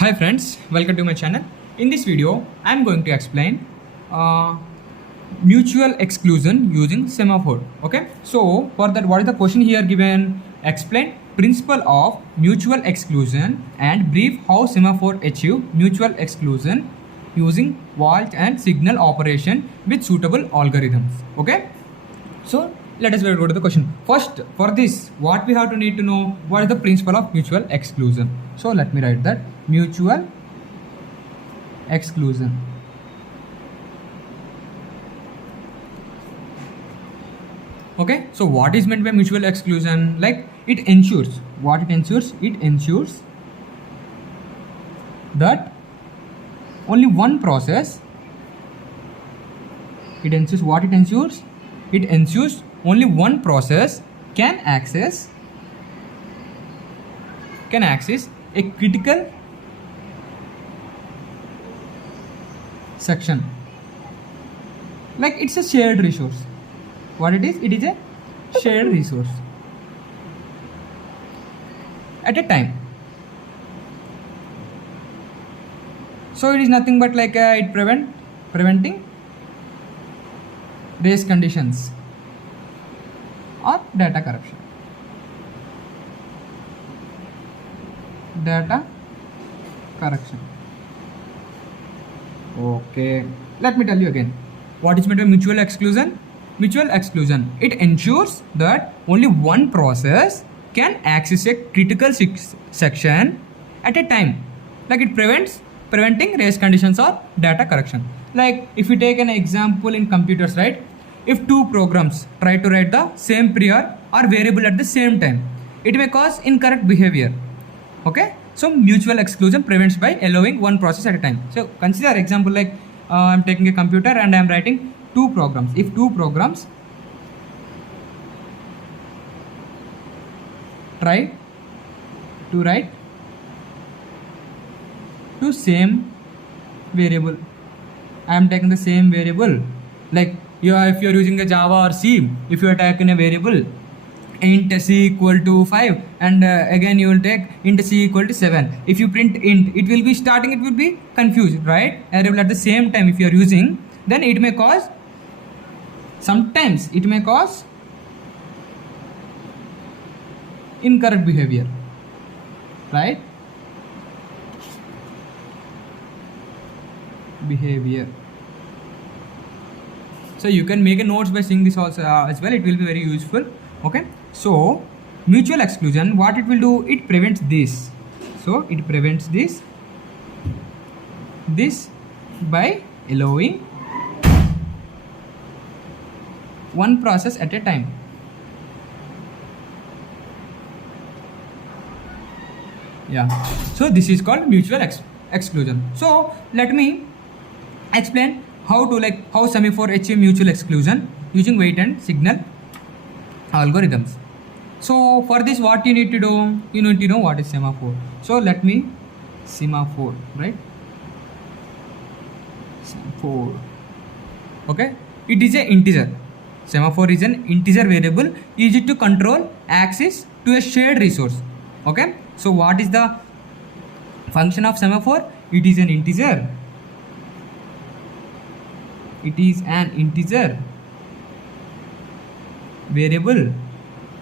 Hi friends, welcome to my channel. In this video, I am going to explain mutual exclusion using semaphore. Okay, so for that, what is the question here given? Explain principle of mutual exclusion and brief how semaphore achieve mutual exclusion using volt and signal operation with suitable algorithms. Okay, so let us go to the question. First, for this, what we have to need to know, what is the principle of mutual exclusion. So let me write that mutual exclusion. Okay, so what is meant by mutual exclusion? Like it ensures, what it ensures? It ensures that only one process, it ensures what it ensures? It ensures only one process can access a critical section. Like it's a shared resource. What it is? It is a shared resource at a time. So it is nothing but like it preventing race conditions or data corruption. Data correction. Okay, let me tell you again. What is meant by mutual exclusion? Mutual exclusion, it ensures that only one process can access a critical section at a time. Like it preventing race conditions or data correction. Like if you take an example in computers, right? If two programs try to write the same prior or variable at the same time, it may cause incorrect behavior. Okay, so mutual exclusion prevents by allowing one process at a time. So consider example like I'm taking a computer and I'm writing two programs. If two programs try to write to same variable, I am taking the same variable. Like if you are using a Java or C, if you are taking a variable int c equal to 5 and again you will take int c equal to 7. If you print int, it will be starting, it will be confused, right? Variable at the same time if you are using, then it may cause, sometimes it may cause incorrect behavior, right? Behavior. So you can make a notes by seeing this also as well. It will be very useful. Okay, so mutual exclusion, what it will do, it prevents this. So it prevents this by allowing one process at a time. Yeah, so this is called mutual exclusion. So let me explain how semaphore achieve mutual exclusion using weight and signal algorithms. So for this, what you need to do, you need to know what is semaphore. So let me semaphore, right? Semaphore. Okay, it is an integer. Semaphore is an integer variable used to control access to a shared resource. Okay, so what is the function of semaphore? It is an integer. It is an integer variable.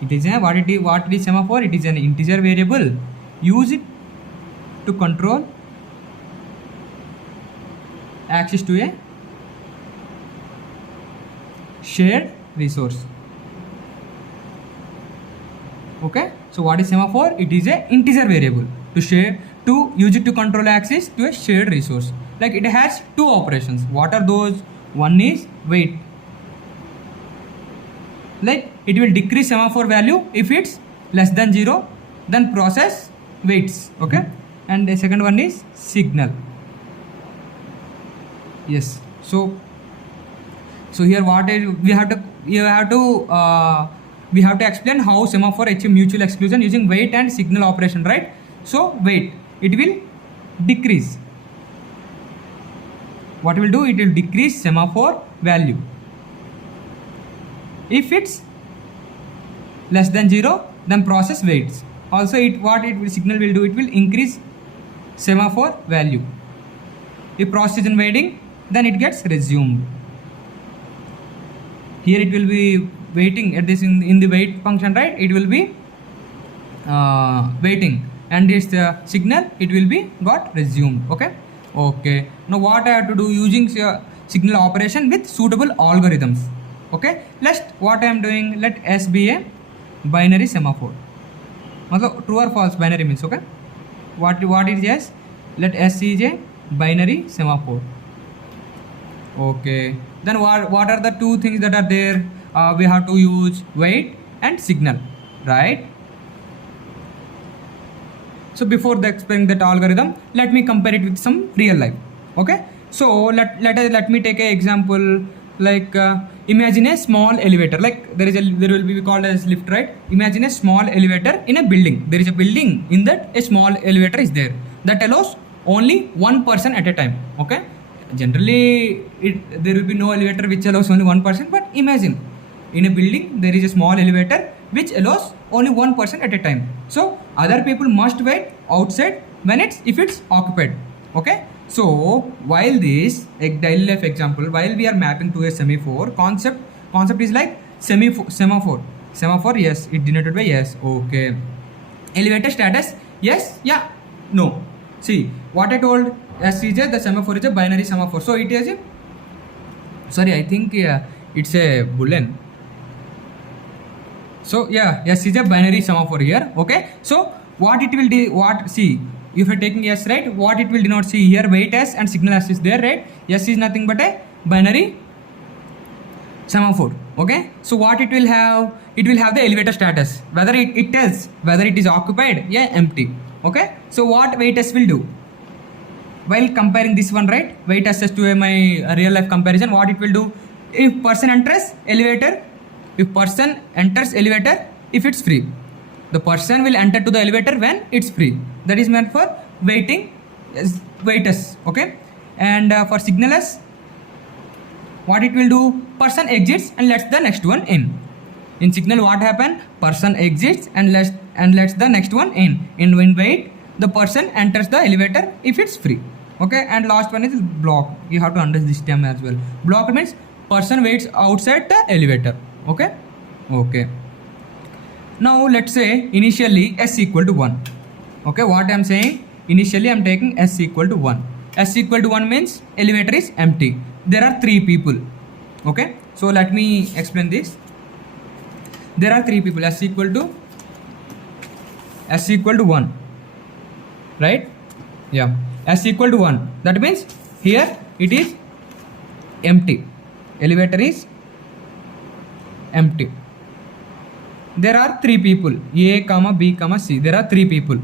It is a what it is semaphore? It is an integer variable used to control access to a shared resource. Okay, so what is semaphore? It is a integer variable to use it to control access to a shared resource. Like it has two operations. What are those? One is wait. Like it will decrease semaphore value if it's less than 0, then process waits. Okay, and the second one is signal. Yes, so here what is, we have to explain how semaphore achieve mutual exclusion using wait and signal operation, right? So wait, it will decrease. What it will do? It will decrease semaphore value. If it's less than 0, then process waits. Also signal will do, it will increase semaphore value. If process is in waiting, then it gets resumed. Here it will be waiting at this in the wait function, right? It will be waiting, and this signal it will be got resumed. Okay, now what I have to do using signal operation with suitable algorithms. Okay, what I am doing, let S be a binary semaphore. मतलब true or false binary means, okay, what is S, let S is a binary semaphore. Okay, then what are the two things that are there? We have to use wait and signal, right? So before explaining that algorithm, let me compare it with some real life. Okay, so let me take an example, like imagine a small elevator, like there will be called as lift, right? Imagine a small elevator in a building. There is a building, in that a small elevator is there that allows only one person at a time. Okay, generally there will be no elevator which allows only one person, but imagine in a building there is a small elevator which allows only one person at a time. So other people must wait outside if it's occupied. Okay, so while this a daily life example, while we are mapping to a semaphore concept is like semaphore, yes, it denoted by yes. Okay, elevator status, yes, yeah, no. See what I told, S is the semaphore is a binary semaphore, so it is a, sorry, I think it's a boolean. So yeah, S is a binary semaphore here. Okay, so what it will do, see, if you're taking S, right, what it will denote, see here wait S and signal S is there, right? S is nothing but a binary semaphore. Okay, so what it will have the elevator status, whether it tells whether it is occupied, yeah, empty. Okay, so what wait S will do while comparing this one, right, wait S to my real life comparison, what it will do, if person enters elevator, if it's free, the person will enter to the elevator when it's free. That is meant for waiting, wait S. Okay, and for signal S, what it will do, person exits and lets the next one in. In signal what happen, person exits and lets the next one in. In wait, the person enters the elevator if it's free. Okay, and last one is block. You have to understand this term as well. Block means person waits outside the elevator. Okay, now let's say initially S equal to 1. Okay, what I am saying, initially I am taking S equal to 1. S equal to 1 means elevator is empty. There are 3 people. Okay, so let me explain this. There are 3 people. S equal to 1, right? Yeah, S equal to 1. That means here it is empty. Elevator is empty. There are 3 people, A, B, C. There are 3 people.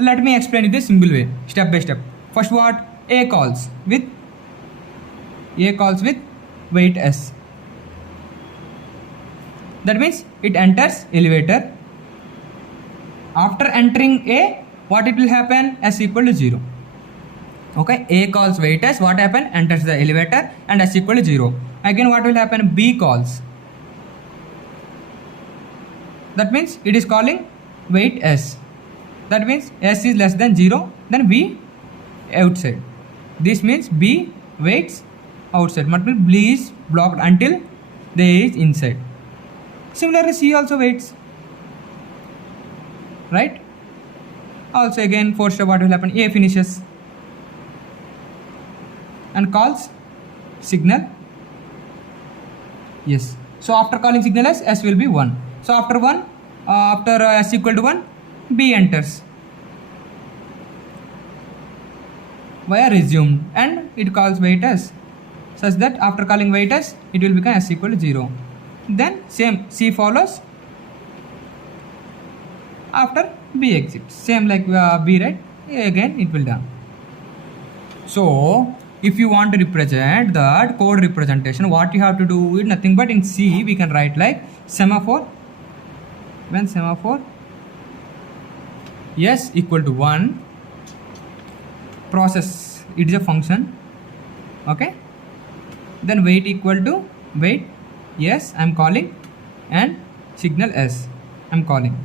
Let me explain it this simple way, step by step. First, what? A calls with wait S. That means it enters elevator. After entering A, what it will happen? S equal to 0. Okay, A calls wait S. What happen? Enters the elevator and S equal to 0. Again, what will happen? B calls. That means it is calling wait S. That means S is less than 0, then B outside. This means B waits outside. But B is blocked until they is inside. Similarly, C also waits. Right? Also again, fourth step, what will happen? A finishes and calls signal. Yes. So after calling signal S will be 1. So after S equal to 1, B enters via resumed and it calls wait S, such that after calling wait S, it will become S equal to 0. Then same, C follows after B exits. Same like B, right? Again it will done. So if you want to represent that code representation, what you have to do is nothing but in C we can write like semaphore. When semaphore S equal to 1, process, it is a function. Okay, then wait equal to wait yes I am calling and signal S I am calling.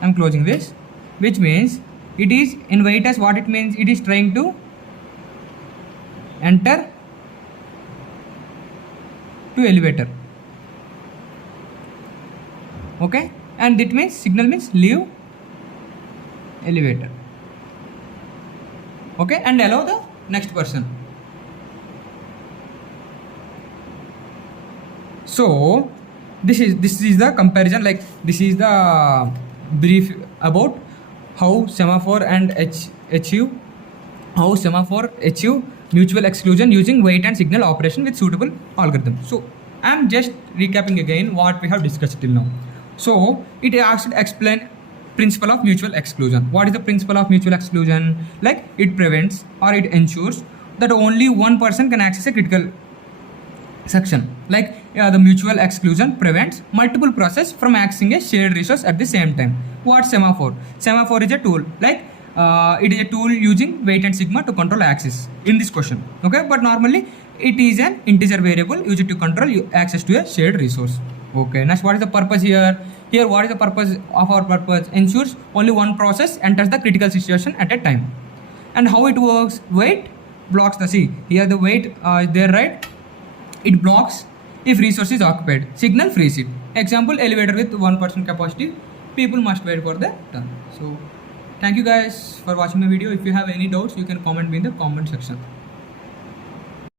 I am closing this, which means it is in wait as what it means, it is trying to enter to elevator. Okay, and that means signal means leave elevator. Okay, and allow the next person. So this is the comparison, like this is the brief about how semaphore and achieve mutual exclusion using wait and signal operation with suitable algorithm. So I am just recapping again what we have discussed till now. So it asked explain principle of mutual exclusion. What is the principle of mutual exclusion? Like it prevents or it ensures that only one person can access a critical section. Like the mutual exclusion prevents multiple process from accessing a shared resource at the same time. What semaphore? Semaphore is a tool, like it is a tool using weight and sigma to control access in this question. Okay, but normally it is an integer variable used to control access to a shared resource. Okay, next, what is the purpose here? Here, what is the purpose of our purpose? Ensures only one process enters the critical situation at a time. And how it works? Wait blocks the see. Here the wait there, right? It blocks if resource is occupied. Signal frees it. Example, elevator with 1% capacity. People must wait for the turn. So thank you guys for watching my video. If you have any doubts, you can comment me in the comment section.